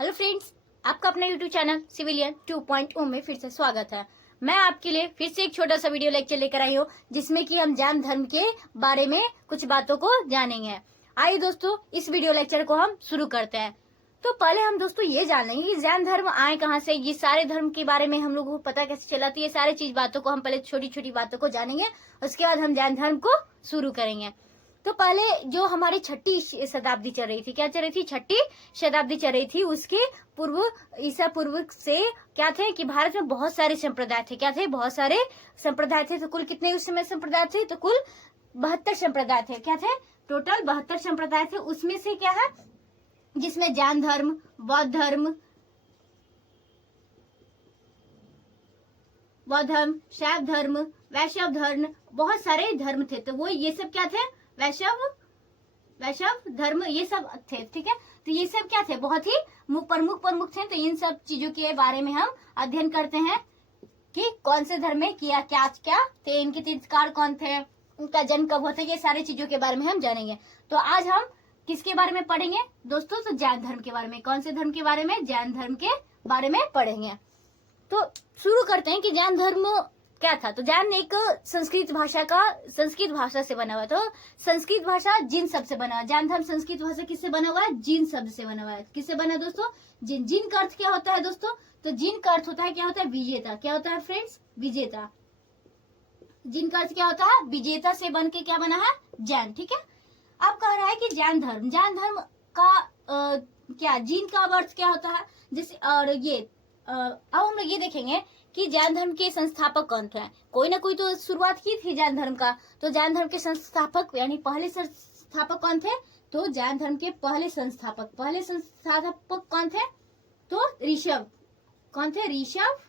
Hello friends, आपका अपना YouTube channel civilian 2.0 में फिर से स्वागत है। मैं आपके लिए फिर से एक छोटा सा वीडियो लेक्चर लेकर आई हूँ जिसमें कि हम जैन धर्म के बारे में कुछ बातों को जानेंगे। आइए दोस्तों, इस वीडियो लेक्चर को हम शुरू करते हैं। तो पहले हम दोस्तों ये जान लेंगे कि जैन धर्म आए कहाँ से, ये सारे धर्म के बारे में हम लोगों को पता कैसे चला। तो ये सारी चीज बातों को हम पहले छोटी छोटी बातों को जानेंगे, उसके बाद हम जैन धर्म को शुरू करेंगे। तो पहले जो हमारी छठी शताब्दी चल रही थी, क्या चल रही थी? छठी शताब्दी चल रही थी। उसके पूर्व, ईसा पूर्व से क्या थे कि भारत में बहुत सारे संप्रदाय थे। क्या थे? बहुत सारे संप्रदाय थे। तो कुल कितने उस समय संप्रदाय थे? तो कुल 72 संप्रदाय थे। क्या थे? टोटल 72 संप्रदाय थे। उसमें से क्या है, जिसमें जैन धर्म, बौद्ध धर्म, शैव धर्म, वैष्णव धर्म, बहुत सारे धर्म थे। तो वो ये सब क्या थे? वैष्णव धर्म, ये सब थे। ठीक है, तो ये सब क्या थे? बहुत ही प्रमुख थे। तो इन सब चीजों के बारे में हम अध्ययन करते हैं कि कौन से धर्म में किया क्या क्या थे, इनके तीर्थकार कौन थे, उनका जन्म कब होता है, ये सारे चीजों के बारे में हम जानेंगे। तो आज हम किसके बारे में पढ़ेंगे दोस्तों? तो जैन धर्म के बारे में। कौन से धर्म के बारे में? जैन धर्म के बारे में पढ़ेंगे। तो शुरू करते हैं कि जैन धर्म क्या था। तो जैन एक संस्कृत भाषा से बना हुआ है। तो संस्कृत भाषा जिन शब्द से बना हुआ है। जैन धर्म संस्कृत भाषा किससे बना हुआ है? जिन शब्द से बना हुआ है। किससे बना दोस्तों? जिन। जिन का अर्थ क्या होता है दोस्तों? तो जिन का अर्थ होता है, क्या होता है? विजेता। क्या होता है फ्रेंड्स? विजेता। जिन का अर्थ क्या होता है? विजेता से बन के क्या बना है? जैन। ठीक है, अब कह रहा है कि जैन धर्म का क्या जिन का अर्थ क्या होता है? जैसे और ये अब हम लोग ये देखेंगे कि जैन धर्म के संस्थापक कौन थे। कोई ना कोई तो शुरुआत की थी जैन धर्म का। तो जैन धर्म के संस्थापक यानी पहले संस्थापक कौन थे? तो जैन धर्म के पहले संस्थापक कौन थे? तो ऋषभ। कौन थे? ऋषभ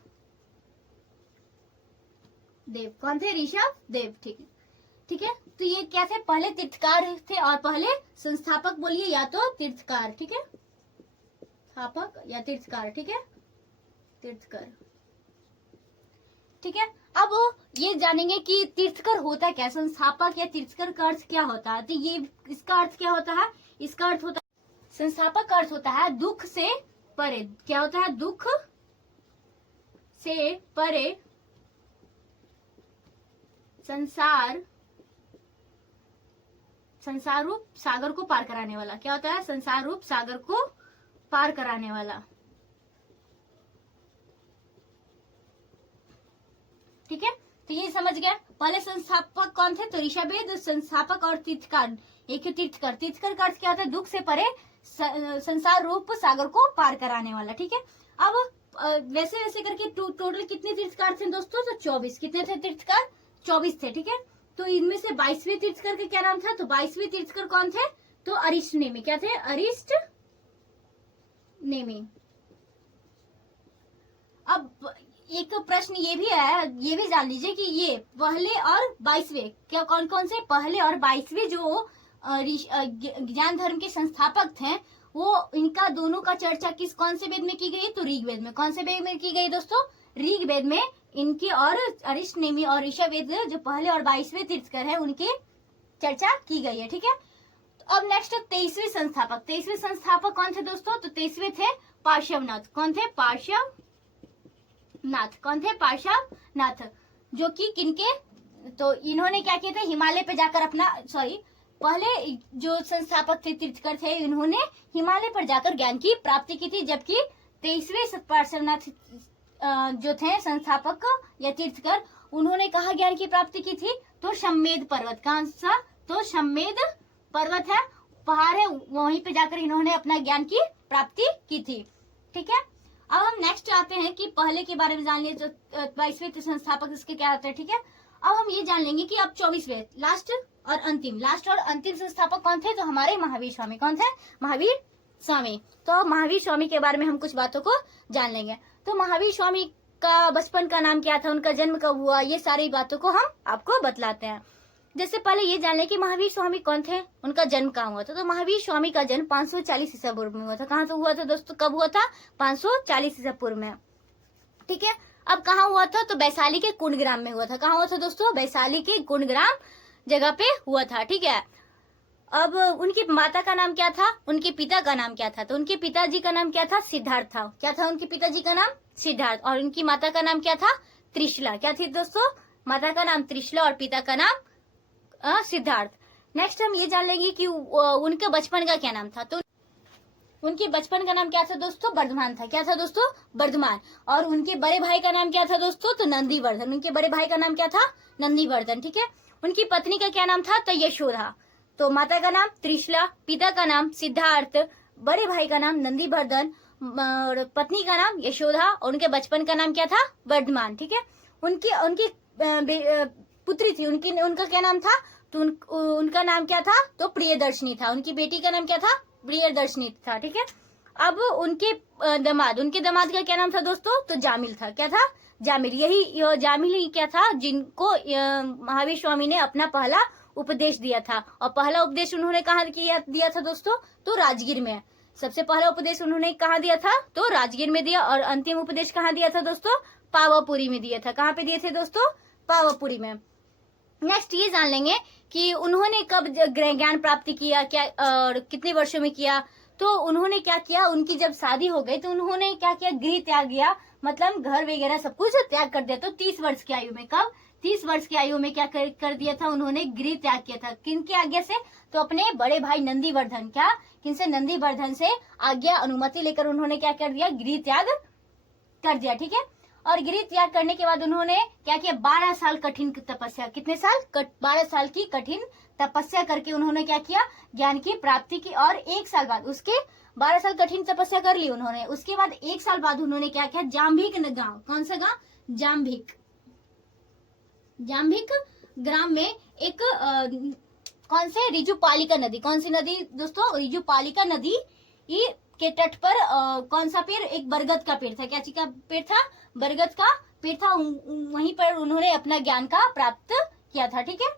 देव। कौन थे? ऋषभ देव। ठीक है, तो ये क्या थे? पहले तीर्थकार थे और पहले संस्थापक बोलिए या तो तीर्थकार। ठीक है, स्थापक या तीर्थकार। ठीक है, तीर्थकर। ठीक है, अब ये जानेंगे कि तीर्थकर होता क्या? संस्थापक या तीर्थकर का अर्थ क्या होता है? तो ये इसका अर्थ क्या होता है? इसका अर्थ होता है, संस्थापक का अर्थ होता है दुख से परे। क्या होता है? दुख से परे संसार रूप सागर को पार कराने वाला। क्या होता है? संसार रूप सागर को पार कराने वाला। ठीक है, तो ये समझ गया। पहले संस्थापक कौन थे? तो ऋषभदेव। संस्थापक और तीर्थकार। एक तीर्थकर। तीर्थकर का अर्थ क्या होता है? दुख से परे संसार रूप सागर को पार कराने वाला। ठीक है, अब वैसे वैसे करके टोटल कितने तीर्थकार थे दोस्तों? तो 24। कितने थे तीर्थकार? 24 थे। ठीक है, तो इनमें से 22वें तीर्थकर का क्या नाम था? तो 22वें तीर्थकर कौन थे? तो अरिष्ट नेमी। क्या थे? अरिष्ट नेमी। अब एक प्रश्न ये भी है, ये भी जान लीजिए कि ये पहले और 22वें क्या कौन कौन से? पहले और 22वें जो ज्ञान धर्म के संस्थापक थे, वो इनका दोनों का चर्चा कौन से वेद में की गई? तो ऋग्वेद में। कौन से वेद में की गई दोस्तों? ऋग्वेद में। इनके और अरिष्ट नेमी और ऋषभदेव जो पहले और 22वें तीर्थकर है, उनकी चर्चा की गई है। ठीक है, तो अब नेक्स्ट 23वें संस्थापक। 23वें संस्थापक कौन थे दोस्तों? तो 23वें थे पार्श्वनाथ। कौन थे? पार्श्वनाथ। कौन थे? पार्श्वनाथ, जो कि किनके? तो इन्होंने क्या किया था? हिमालय पे जाकर पहले जो संस्थापक थे, तीर्थकर थे, इन्होंने हिमालय पर जाकर ज्ञान की प्राप्ति की थी। जबकि 23वें पार्श्वनाथ जो थे संस्थापक या तीर्थकर, उन्होंने कहा ज्ञान की प्राप्ति की थी? तो शम्मेद पर्वत। कौन सा? तो शम्मेद पर्वत है, पहाड़ है, वहीं पे जाकर इन्होंने अपना ज्ञान की प्राप्ति की थी। ठीक है, अब हम नेक्स्ट आते हैं कि पहले के बारे में जान लिए। जो 22वें संस्थापक इसके क्या होते हैं। ठीक है, अब हम ये जान लेंगे कि अब 24वें लास्ट और अंतिम संस्थापक कौन थे? तो हमारे महावीर स्वामी। कौन थे? महावीर स्वामी। तो महावीर स्वामी के बारे में हम कुछ बातों को जान लेंगे। तो महावीर स्वामी का बचपन का नाम क्या था? उनका जन्म कब हुआ? ये सारी बातों को हम आपको बतलाते हैं। जैसे पहले ये जान लें कि महावीर स्वामी कौन थे, उनका जन्म कहाँ हुआ था। तो महावीर स्वामी का जन्म 540 ईसा पूर्व में हुआ था। कहाँ से हुआ था दोस्तों? कब हुआ था? 540 ईसा पूर्व में। ठीक है, अब कहाँ हुआ था? तो वैशाली के कुंडग्राम में हुआ था। कहाँ हुआ था दोस्तों? वैशाली के कुंडग्राम जगह पे हुआ था। ठीक है, अब उनकी माता का नाम क्या था, उनके पिता का नाम क्या था? तो उनके पिताजी का नाम क्या था? सिद्धार्थ था। क्या था उनके पिताजी का नाम? सिद्धार्थ। और उनकी माता का नाम क्या था? त्रिशला। क्या थी दोस्तों? माता का नाम त्रिशला और पिता का नाम सिद्धार्थ। नेक्स्ट हम ये जान लेंगे कि उनके बचपन का क्या नाम था। तो उनके बचपन का नाम क्या था दोस्तों? वर्धमान था। क्या था दोस्तों? वर्धमान। और उनके बड़े भाई का नाम क्या था दोस्तों? तो नंदीवर्धन। उनके बड़े भाई का नाम क्या था? नंदीवर्धन। ठीक है। उनकी पत्नी का क्या नाम था? तो यशोदा। तो माता का नाम त्रिशला, पिता का नाम सिद्धार्थ, बड़े भाई का नाम नंदीवर्धन और पत्नी का नाम यशोदा और उनके बचपन का नाम क्या था? वर्धमान। ठीक है। उनकी उनकी पुत्री थी, उनका क्या नाम था? तो उनका नाम क्या था? तो प्रियदर्शनी था। उनकी बेटी का नाम क्या था? प्रियदर्शनी था। ठीक है। अब उनके दामाद का क्या नाम था दोस्तों? तो जामिल था। क्या था? जामिल। यही जामिल ही क्या था जिनको महावीर स्वामी ने अपना पहला उपदेश दिया था। और पहला उपदेश उन्होंने कहाँ दिया था दोस्तों? तो राजगीर में। सबसे पहला उपदेश उन्होंने कहाँ दिया था? तो राजगीर में दिया। और अंतिम उपदेश कहाँ दिया था दोस्तों? पावापुरी में दिया था। कहाँ पे दिए थे दोस्तों? पावापुरी में। नेक्स्ट ये जान लेंगे कि उन्होंने कब ज्ञान प्राप्ति किया, क्या और कितने वर्षों में किया। तो उन्होंने क्या किया, उनकी जब शादी हो गई तो उन्होंने क्या किया? गृह त्याग किया, मतलब घर वगैरह सब कुछ त्याग कर दिया। तो 30 वर्ष की आयु में। कब? 30 वर्ष की आयु में क्या कर दिया था उन्होंने? गृह त्याग किया था। किनकी आज्ञा से? तो अपने बड़े भाई नंदीवर्धन। क्या? किनसे? नंदीवर्धन से आज्ञा अनुमति लेकर उन्होंने क्या कर दिया? गृह त्याग कर दिया। ठीक है। और गृह त्याग करने के बाद उन्होंने क्या किया? 12 साल कठिन तपस्या। कितने साल? 12 साल की कठिन तपस्या करके उन्होंने क्या किया? ज्ञान की प्राप्ति की। और 1 साल बाद, उसके 12 साल कठिन तपस्या कर ली उन्होंने। उसके बाद 1 साल बाद उन्होंने क्या किया? जाम्भिक गांव। कौन सा गांव? जाम्भिक ग्राम में एक कौन से? रिजुपालिका नदी। कौन सी नदी दोस्तों? रिजुपालिका नदी के तट पर कौन सा पेड़? एक बरगद का पेड़ था। क्या चीज का पेड़ था? बरगद का पेड़ था। वहीं पर उन्होंने अपना ज्ञान का प्राप्त किया था। ठीक है।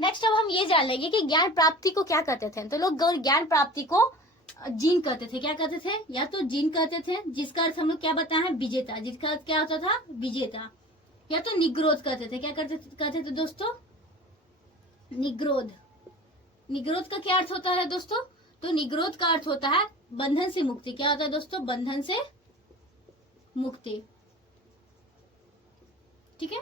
नेक्स्ट अब हम ये जान लेंगे कि ज्ञान प्राप्ति को क्या कहते थे। तो लोग ज्ञान प्राप्ति को जीन कहते थे। क्या कहते थे? या तो जीन कहते थे, जिसका अर्थ हम लोग क्या बताए हैं? विजेता। जिसका अर्थ क्या होता था? विजेता। या तो निग्रोध कहते थे। क्या कहते थे दोस्तों? निग्रोध। निग्रोध का क्या अर्थ होता है दोस्तों? तो निग्रोध का अर्थ होता है बंधन से मुक्ति। क्या होता है दोस्तों? बंधन से मुक्ति। ठीक है।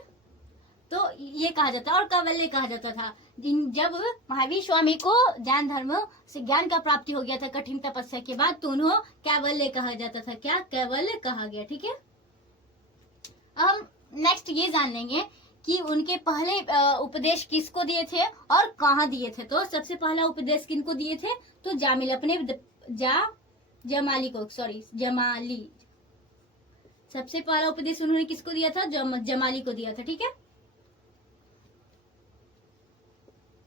तो ये कहा जाता है। और कैवल्य कहा जाता था। जब महावीर स्वामी को ज्ञान धर्म से ज्ञान का प्राप्ति हो गया था कठिन तपस्या के बाद, तो उन्हें कैवल्य कहा जाता था। क्या? कैवल्य कहा गया। ठीक है। हम नेक्स्ट ये जान लेंगे कि उनके पहले उपदेश किसको दिए थे और कहाँ दिए थे। तो सबसे पहला उपदेश किनको दिए थे? तो जामिल, अपने जमाली को, जमाली। सबसे पहला उपदेश उन्होंने किसको दिया था? जमाली को दिया था। ठीक है।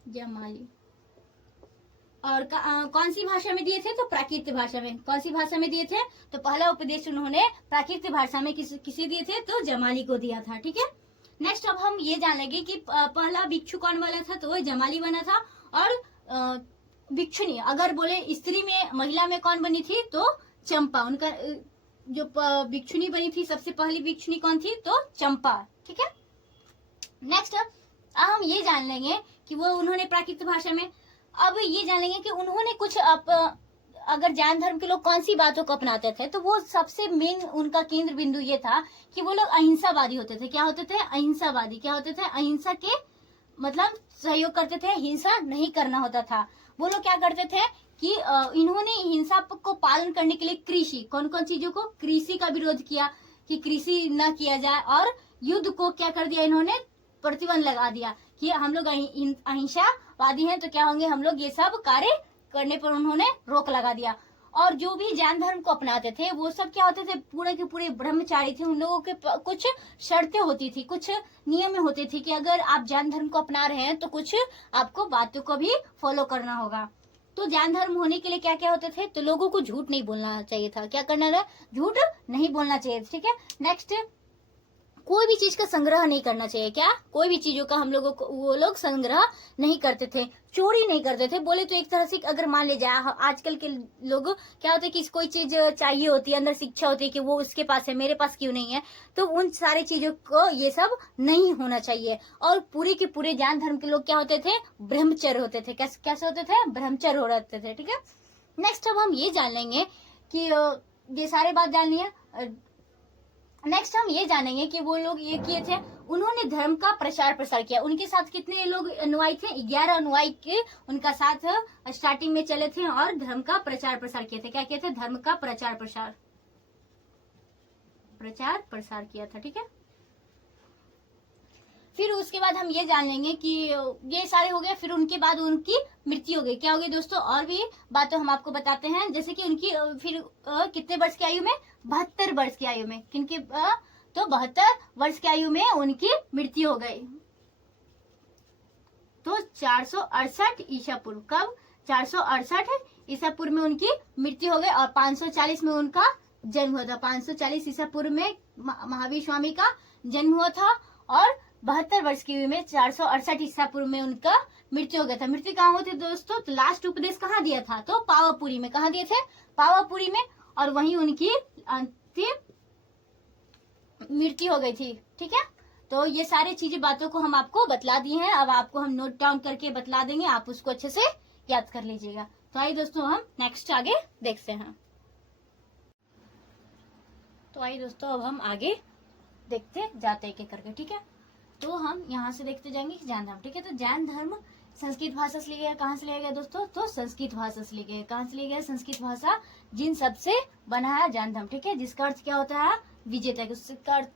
जमाली। और कौन सी भाषा में दिए थे? तो प्राकृत भाषा में। कौन सी भाषा में दिए थे? तो पहला उपदेश उन्होंने प्राकृत भाषा में किसे दिए थे? तो जमाली को दिया था। ठीक है। नेक्स्ट अब हम ये जान लेंगे कि पहला भिक्षु कौन वाला था। तो वह जमाली बना था। और भिक्षुनी, अगर बोले स्त्री में, महिला में कौन बनी थी? तो चंपा। उनका जो भिक्षुनी बनी थी, सबसे पहली भिक्षुनी कौन थी? तो चंपा। ठीक है। नेक्स्ट हम ये जान लेंगे कि वो उन्होंने प्राकृत भाषा में। अब ये जान लेंगे कि उन्होंने कुछ अगर जैन धर्म के लोग कौन सी बातों को अपनाते थे, तो वो सबसे मेन उनका केंद्र बिंदु ये था कि वो लोग अहिंसावादी होते थे। क्या होते थे? अहिंसावादी। क्या होते थे? अहिंसा के मतलब सहयोग करते थे, हिंसा नहीं करना होता था। वो लोग क्या करते थे कि इन्होंने हिंसा को पालन करने के लिए कृषि, कौन कौन चीजों को? कृषि का विरोध किया कि कृषि न किया जाए। और युद्ध को क्या कर दिया इन्होंने? प्रतिबंध लगा दिया कि हम लोग अहिंसावादी हैं, तो क्या होंगे हम लोग, ये सब कार्य करने पर उन्होंने रोक लगा दिया। और जो भी जैन धर्म को अपनाते थे वो सब क्या होते थे? पूरे के पूरे ब्रह्मचारी थे। उन लोगों के कुछ शर्तें होती थी, कुछ नियम होते थे कि अगर आप जैन धर्म को अपना रहे हैं तो कुछ आपको बातों को भी फॉलो करना होगा। तो जैन धर्म होने के लिए क्या क्या होते थे? तो लोगों को झूठ नहीं बोलना चाहिए था। क्या करना था? झूठ नहीं बोलना चाहिए। ठीक है। नेक्स्ट, कोई भी चीज का संग्रह नहीं करना चाहिए। क्या? कोई भी चीजों का हम लोगों को वो लोग संग्रह नहीं करते थे, चोरी नहीं करते थे। बोले तो एक तरह से अगर मान ले जाए आजकल के लोग क्या होता है कि कोई चीज चाहिए होती है, अंदर शिक्षा होती है कि वो उसके पास है, मेरे पास क्यों नहीं है, तो उन सारी चीजों को ये सब नहीं होना चाहिए। और पूरे के पूरे जैन धर्म के लोग क्या होते थे? ब्रह्मचर्य होते थे। कैसे होते थे? ब्रह्मचर्य हो रहते थे। ठीक है, नेक्स्ट अब हम ये जान लेंगे कि ये सारे बात जाननी है। नेक्स्ट हम ये जानेंगे कि वो लोग ये किए थे, उन्होंने धर्म का प्रचार प्रसार किया। उनके साथ कितने लोग अनुयायी थे? 11 अनुयायी के उनका साथ स्टार्टिंग में चले थे और धर्म का प्रचार प्रसार किए थे। क्या किए थे? धर्म का प्रचार प्रसार किया था। ठीक है, फिर उसके बाद हम ये जान लेंगे कि ये सारे हो गए। फिर उनके बाद उनकी मृत्यु हो गई। क्या हो गई दोस्तों? और भी बातें हम आपको बताते हैं, जैसे कि उनकी फिर कितने वर्ष की आयु में? 72 वर्ष की आयु में। किनकी? तो 72 वर्ष की आयु में उनकी मृत्यु हो गई। तो 468 ईसा पूर्व। कब? 468 ईसा पूर्व में उनकी मृत्यु हो गई और 540 में उनका जन्म हुआ था। 540 ईसा पूर्व में महावीर स्वामी का जन्म हुआ था और 72 वर्ष की आयु में 468 ईसा पूर्व में उनका मृत्यु हो गया था। मृत्यु कहाँ हुई थी दोस्तों? तो लास्ट उपदेश कहाँ दिया था? तो पावापुरी में। कहाँ दिए थे? पावापुरी में। और वहीं उनकी अंतिम मृत्यु हो गई थी। ठीक है, तो ये सारी चीजें बातों को हम आपको बतला दिए हैं। अब आपको हम नोट डाउन करके बतला देंगे, आप उसको अच्छे से याद कर लीजिएगा। तो आइए दोस्तों हम नेक्स्ट आगे देखते हैं। तो आइए दोस्तों अब हम आगे देखते जाते एक एक करके। ठीक है, तो हम यहाँ से देखते जाएंगे जैन धर्म। ठीक है, तो जैन धर्म संस्कृत भाषा से लिया गया। कहाँ से लिया गया दोस्तों? तो संस्कृत भाषा से लिया गया। कहाँ से लिया गया? संस्कृत भाषा जिन सबसे बना है जैन धर्म। ठीक है, जिसका अर्थ क्या होता है? विजेता।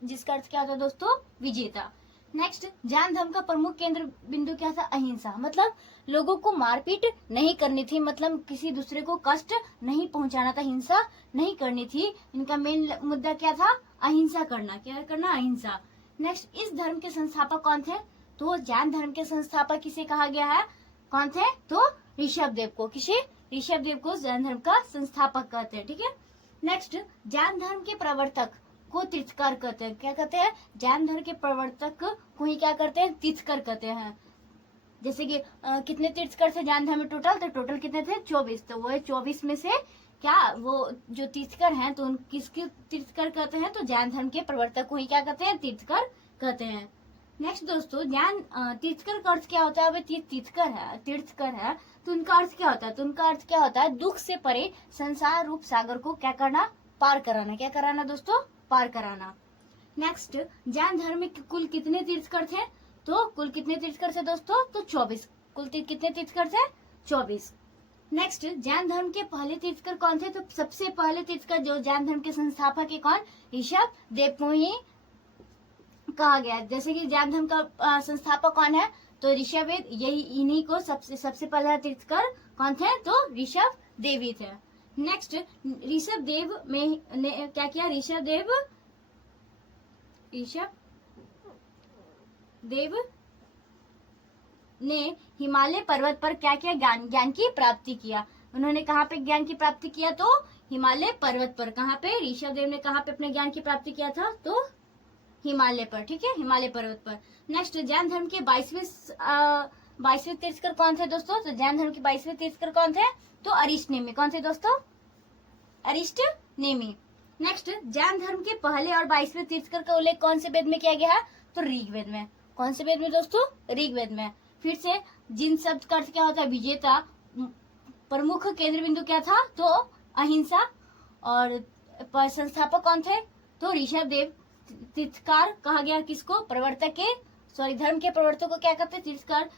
जिसका अर्थ क्या होता है दोस्तों? विजेता। नेक्स्ट, जैन धर्म का प्रमुख केंद्र बिंदु क्या था? अहिंसा। मतलब लोगों को मारपीट नहीं करनी थी, मतलब किसी दूसरे को कष्ट नहीं पहुंचाना था, हिंसा नहीं करनी थी। इनका मेन मुद्दा क्या था? अहिंसा करना। क्या करना? अहिंसा। नेक्स्ट, इस धर्म के संस्थापक कौन थे? तो जैन धर्म के संस्थापक किसे कहा गया है? कौन थे? तो ऋषभ देव को। किसे? ऋषभ देव को जैन धर्म का संस्थापक कहते हैं। ठीक है, नेक्स्ट, जैन धर्म के प्रवर्तक को तीर्थकर कहते हैं। क्या कहते हैं? जैन धर्म के प्रवर्तक को ही क्या करते हैं? तीर्थकर कहते हैं। जैसे कि कितने तीर्थकर थे जैन धर्म में टोटल? तो टोटल कितने थे? 24। तो वो 24 में से क्या वो जो तीर्थकर हैं तो किसके तीर्थकर कहते हैं? तो जैन धर्म के प्रवर्तक को ही क्या कहते हैं? तीर्थकर कहते हैं। नेक्स्ट दोस्तों, जैन तीर्थकर का अर्थ क्या होता है? अब तीर्थकर है तो उनका अर्थ क्या होता है? तो उनका अर्थ क्या होता है? दुख से परे संसार रूप सागर को क्या करना? पार कराना। क्या कराना दोस्तों? पार कराना। नेक्स्ट, जैन धर्म में कुल कितने तीर्थकर थे? तो कुल कितने तीर्थकर थे दोस्तों? तो 24। कुल कितने तीर्थकर थे? 24। नेक्स्ट, जैन धर्म के पहले तीर्थकर कौन थे? तो सबसे पहले तीर्थकर जो जैन धर्म के संस्थापक है कौन? ऋषभ देव को ही कहा गया। जैसे कि जैन धर्म का संस्थापक कौन है? तो ऋषभ देव। यही इन्हीं को सबसे पहला तीर्थकर कौन थे? तो ऋषभ देव ही थे। नेक्स्ट, ऋषभ देव में ने क्या किया? ऋषभ देव ने हिमालय पर्वत पर क्या किया? ज्ञान की प्राप्ति किया। उन्होंने कहाँ पे ज्ञान की प्राप्ति किया? तो हिमालय पर्वत पर। कहाँ पे? ऋषभ देव ने कहाँ पे अपने ज्ञान की प्राप्ति किया था? तो हिमालय पर। ठीक है, हिमालय पर्वत पर। नेक्स्ट, जैन धर्म के 22वें तीर्थकर कौन थे दोस्तों? तो जैन धर्म के 22वें तीर्थकर कौन थे? तो अरिष्ट नेमी। कौन थे दोस्तों? अरिष्ट नेमी। नेक्स्ट, जैन धर्म के पहले और 22वें तीर्थकर का उल्लेख कौन से वेद में किया गया है? तो ऋग्वेद में। कौन से वेद में दोस्तों? ऋग्वेद में। फिर से, जिन शब्द का अर्थ क्या होता है? विजेता। प्रमुख केंद्र बिंदु क्या था? तो अहिंसा। और संस्थापक कौन थे? तो ऋषभ देव। तीर्थकार कहा गया किसको? प्रवर्तक के धर्म के प्रवर्तक को क्या कहते हैं? तीर्थकार।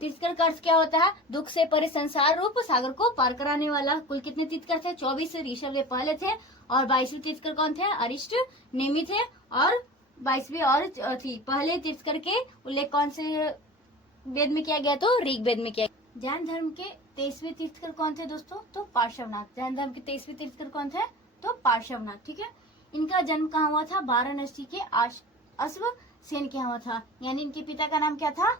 तीर्थकर का अर्थ क्या होता है? दुख से परे संसार रूप सागर को पार कराने वाला। कुल कितने तीर्थकर थे? 24। ऋषभ देव पहले थे और 22वें तीर्थकर कौन थे? अरिष्ट नेमी थे। और 22वें और थी पहले तीर्थकर के उल्लेख कौन से वेद में किया गया? तो ऋग्वेद में किया। जैन धर्म के 23वें तीर्थकर कौन थे दोस्तों? तो पार्श्वनाथ। जैन धर्म के 23वें तीर्थकर कौन थे? तो पार्श्वनाथ। ठीक है, इनका जन्म कहाँ हुआ था? वाराणसी के अश्व सेन के यहाँ हुआ था। यानी इनके पिता का नाम क्या था?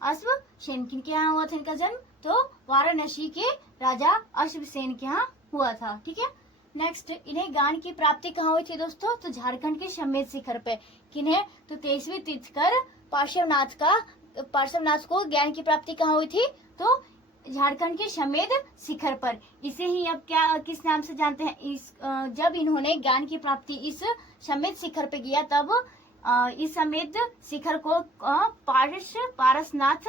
अश्व सेन। किनके यहाँ हुआ था इनका जन्म? तो वाराणसी के राजा अश्वसेन के यहाँ हुआ था। ठीक है, नेक्स्ट, इन्हें ज्ञान की प्राप्ति कहाँ हुई थी दोस्तों? तो झारखंड के समेत शिखर पे। किन्हें? तो 23वीं तीर्थकर पार्श्वनाथ को ज्ञान की प्राप्ति कहाँ हुई थी? तो झारखंड के समेत शिखर पर। इसे ही अब क्या किस नाम से जानते हैं? जब इन्होंने ज्ञान की प्राप्ति इस समेत शिखर पे किया, तब इस समेत शिखर को पारसनाथ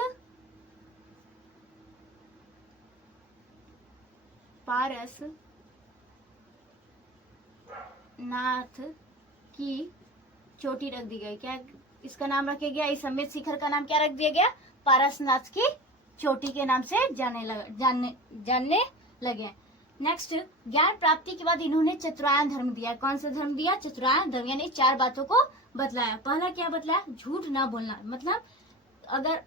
की चोटी रख दी गई। क्या इसका नाम रखा गया? इस समेत शिखर का नाम क्या रख दिया गया? पारसनाथ की चोटी के नाम से जानने लगे। नेक्स्ट, ज्ञान प्राप्ति के बाद इन्होंने चतुरायन धर्म दिया। कौन सा धर्म दिया? चतुरायन धर्म, यानी 4 बातों को बतलाया। पहला क्या बतलाया? झूठ ना बोलना। मतलब अगर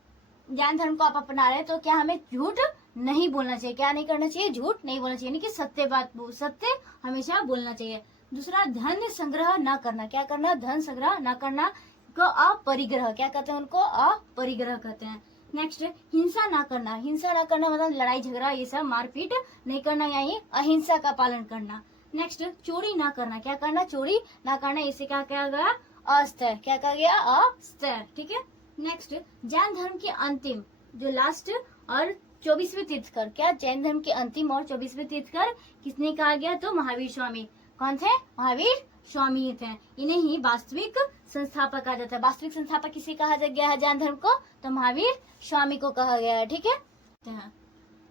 ज्ञान धर्म को आप अपना रहे तो क्या हमें झूठ नहीं बोलना चाहिए। क्या नहीं करना चाहिए? झूठ नहीं बोलना चाहिए, यानी कि सत्य हमेशा बोलना चाहिए। दूसरा, धन संग्रह न करना। क्या करना? धन संग्रह न करना को अपरिग्रह क्या कहते हैं? उनको अपरिग्रह कहते हैं। नेक्स्ट, हिंसा ना करना। हिंसा ना करना मतलब लड़ाई झगड़ा, ये सब मारपीट नहीं करना, यानी अहिंसा का पालन करना। नेक्स्ट, चोरी ना करना। क्या करना? चोरी ना करना। इसे क्या कहा गया? अस्तेय। क्या कहा गया? अस्तेय। ठीक है। नेक्स्ट, जैन धर्म के अंतिम जो लास्ट और 24वें तीर्थकर। क्या जैन धर्म के अंतिम और 24वें तीर्थकर किसने कहा गया? तो महावीर स्वामी। कौन थे? महावीर स्वामी थे। इन्हें ही वास्तविक संस्थापक कहा जाता है। वास्तविक संस्थापक किसे कहा गया है जैन धर्म को? तो महावीर स्वामी को कहा गया है। ठीक है।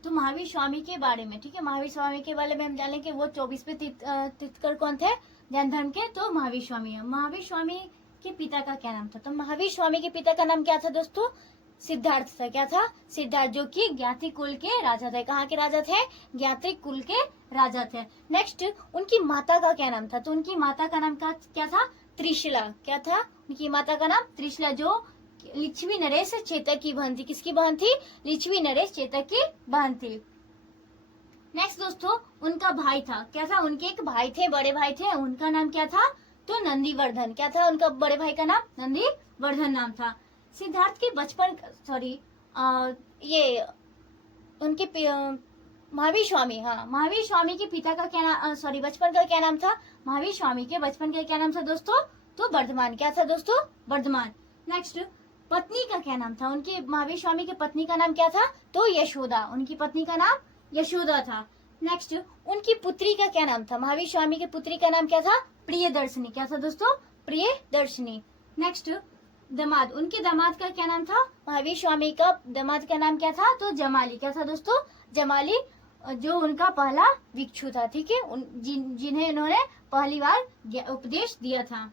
तो महावीर स्वामी के बारे में, ठीक है, महावीर स्वामी के बारे में हम जान लेंगे। वो 24वें तीर्थकर कौन थे जैन धर्म के? तो महावीर स्वामी है। महावीर स्वामी के पिता का क्या नाम था? तो महावीर स्वामी के पिता का नाम क्या था दोस्तों? सिद्धार्थ था। क्या था? सिद्धार्थ, जो कि ज्ञाति कुल के राजा थे। कहाँ के राजा थे? ज्ञाति कुल के राजा थे। नेक्स्ट, उनकी माता का क्या नाम था? तो उनकी माता का नाम क्या था? त्रिशला। क्या था? उनकी माता का नाम त्रिशला, जो लिच्छवी नरेश चेतक की बहन थी। किसकी बहन थी? लिच्छवी नरेश चेतक की बहन थी। नेक्स्ट दोस्तों, उनका भाई था। क्या था? उनके एक भाई थे, बड़े भाई थे। उनका नाम क्या था? तो नंदीवर्धन। क्या था उनका बड़े भाई का नाम? नंदीवर्धन नाम था। सिद्धार्थ के बचपन ये उनके महावीर स्वामी, हाँ, महावीर स्वामी के पिता का क्या नाम, बचपन का क्या नाम था? महावीर स्वामी के बचपन का क्या नाम था दोस्तों? तो वर्धमान। क्या था दोस्तों? वर्धमान। नेक्स्ट, पत्नी का क्या नाम था? उनके महावीर स्वामी के पत्नी का नाम क्या था? तो यशोदा। उनकी पत्नी का नाम यशोदा था। नेक्स्ट, उनकी पुत्री का क्या नाम था? महावीर स्वामी की पुत्री का नाम क्या था? प्रियदर्शनी। क्या था दोस्तों? प्रियदर्शनी। नेक्स्ट, दामाद, उनके दामाद का क्या नाम था? महावीर स्वामी का दामाद का नाम क्या था? तो जमाली। क्या था दोस्तों? जमाली, जो उनका पहला भिक्षु था। ठीक है, जिन्हें इन्होंने पहली बार उपदेश दिया था।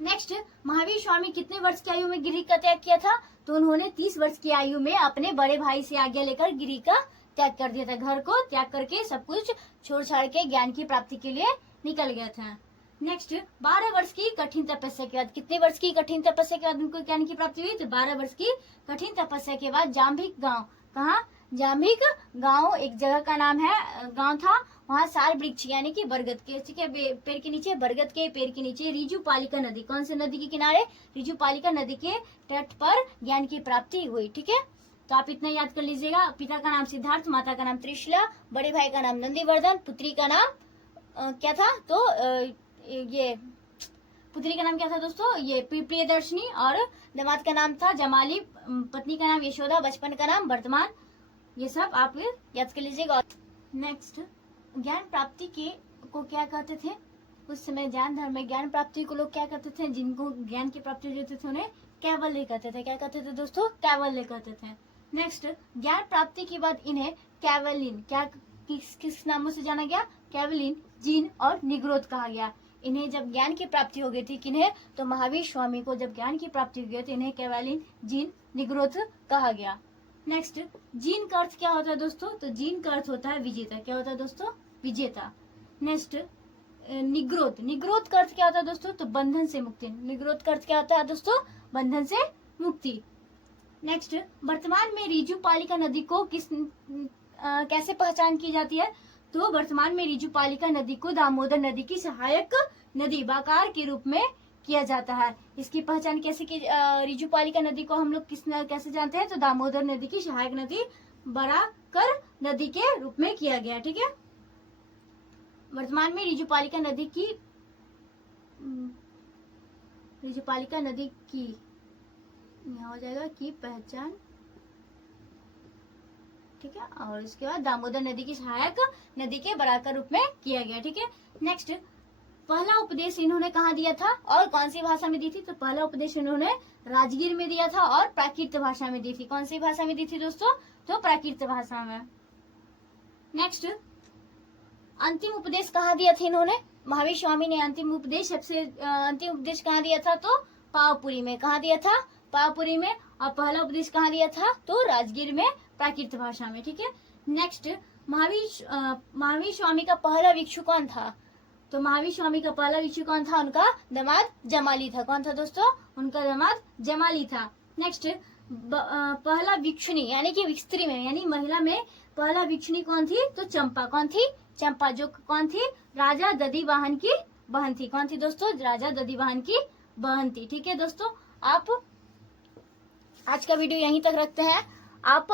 नेक्स्ट, महावीर स्वामी कितने वर्ष की आयु में गिरी का त्याग किया था? तो उन्होंने 30 वर्ष की आयु में अपने बड़े भाई से आज्ञा लेकर गिरी का त्याग कर दिया था। घर को त्याग करके सब कुछ छोड़ छाड़ के ज्ञान की प्राप्ति के लिए निकल गया था। नेक्स्ट, 12 वर्ष की कठिन तपस्या के बाद, कितने वर्ष की कठिन तपस्या के बाद उनको ज्ञान की प्राप्ति हुई? तो 12 वर्ष की कठिन तपस्या के बाद जाम्भिक गांव, कहाँ? जाम्भिक गांव एक जगह का नाम है, गांव था। वहाँ सार वृक्ष यानी कि बरगद के, ठीक है, पेड़ के नीचे, बरगद के पेड़ के नीचे रिजुपालिका नदी, कौन सी नदी के किनारे? रिजुपालिका नदी के तट पर ज्ञान की प्राप्ति हुई। ठीक है, तो आप इतना याद कर लीजिएगा। पिता का नाम सिद्धार्थ, माता का नाम त्रिशला, बड़े भाई का नाम नंदीवर्धन, पुत्री का नाम क्या था? तो ये पुत्री का नाम क्या था दोस्तों? ये प्रियदर्शनी, और दामाद का नाम था जमाली, पत्नी का नाम यशोदा, बचपन का नाम वर्तमान। ये सब आप याद कर लीजिएगा। नेक्स्ट, ज्ञान प्राप्ति को क्या कहते थे? उस समय जैन धर्म में ज्ञान प्राप्ति को लोग क्या कहते थे? जिनको ज्ञान की प्राप्ति होती थी उन्हें कैवल्य कहते थे। क्या कहते थे दोस्तों? कैवल्य कहते थे। नेक्स्ट, ज्ञान प्राप्ति के बाद इन्हें कैवलिन, क्या किस नामों से जाना गया? कैवलिन, जीन और निग्रोध कहा गया। इन्हें जब ज्ञान की प्राप्ति हो गई थी, किन्हें? तो महावीर स्वामी को जब ज्ञान की प्राप्ति हो गई तो इन्हें कैवलिन, जीन, निग्रोध कहा गया। नेक्स्ट, जीन का अर्थ क्या होता है दोस्तों? तो जीन का अर्थ होता है विजेता। क्या होता है दोस्तों? विजेता। नेक्स्ट, निग्रोध, निग्रोध का अर्थ क्या होता है दोस्तों? तो बंधन से मुक्ति। निग्रोध का अर्थ क्या होता है दोस्तों? बंधन से मुक्ति। नेक्स्ट, वर्तमान में रिजुपालिका नदी को कैसे पहचान की जाती है? तो वर्तमान में रिजुपालिका नदी को दामोदर नदी की सहायक नदी बाकार के रूप में किया जाता है। इसकी पहचान कैसे की? रिजुपालिका नदी को हम लोग कैसे जानते हैं? तो दामोदर नदी की सहायक नदी बाराकर नदी के रूप में किया गया। ठीक है, वर्तमान में ऋजुपालिका नदी की यहाँ हो जाएगा की पहचान, ठीक है। और इसके बाद दामोदर नदी की सहायक नदी के बराबर रूप में किया गया, ठीक है। नेक्स्ट, पहला उपदेश इन्होंने कहाँ दिया था और कौन सी भाषा में दी थी? तो पहला उपदेश इन्होंने राजगीर में दिया था और प्राकृत भाषा में दी थी। कौन सी भाषा में दी थी दोस्तों? तो प्राकृत भाषा में। नेक्स्ट, अंतिम उपदेश कहाँ दिया था इन्होंने? महावीर स्वामी ने अंतिम उपदेश कहाँ दिया था? तो पावपुरी में। कहाँ दिया था? पावपुरी में। और पहला उपदेश कहाँ दिया था? तो राजगीर में प्राकृत भाषा में, ठीक है। नेक्स्ट, महावीर स्वामी का पहला भिक्षु कौन था? तो महावीर स्वामी का पहला भिक्षु कौन था? उनका दामाद जमाली था। कौन था दोस्तों? उनका दामाद जमाली था। नेक्स्ट, पहला भिक्षुनी यानी कि स्त्री में यानी महिला में पहला भिक्षुनी कौन थी? तो चंपा। कौन थी? चंपा, जो कौन थी? राजा दधिवाहन की बहन थी। कौन थी दोस्तों? राजा दधिवाहन की बहन थी, ठीक है दोस्तों। आप आज का वीडियो यहीं तक रखते हैं। आप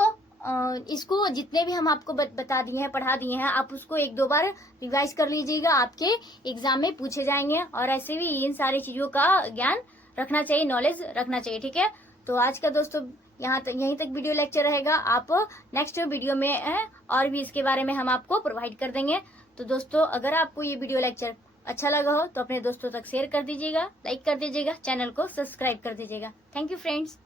इसको जितने भी हम आपको बता दिए हैं, पढ़ा दिए हैं, आप उसको 1-2 बार रिवाइज कर लीजिएगा। आपके एग्जाम में पूछे जाएंगे और ऐसे भी इन सारी चीजों का ज्ञान रखना चाहिए, नॉलेज रखना चाहिए, ठीक है। तो आज का दोस्तों यहीं तक वीडियो लेक्चर रहेगा। आप नेक्स्ट वीडियो में और भी इसके बारे में हम आपको प्रोवाइड कर देंगे। तो दोस्तों, अगर आपको ये वीडियो लेक्चर अच्छा लगा हो तो अपने दोस्तों तक शेयर कर दीजिएगा, लाइक कर दीजिएगा, चैनल को सब्सक्राइब कर दीजिएगा। Thank you friends.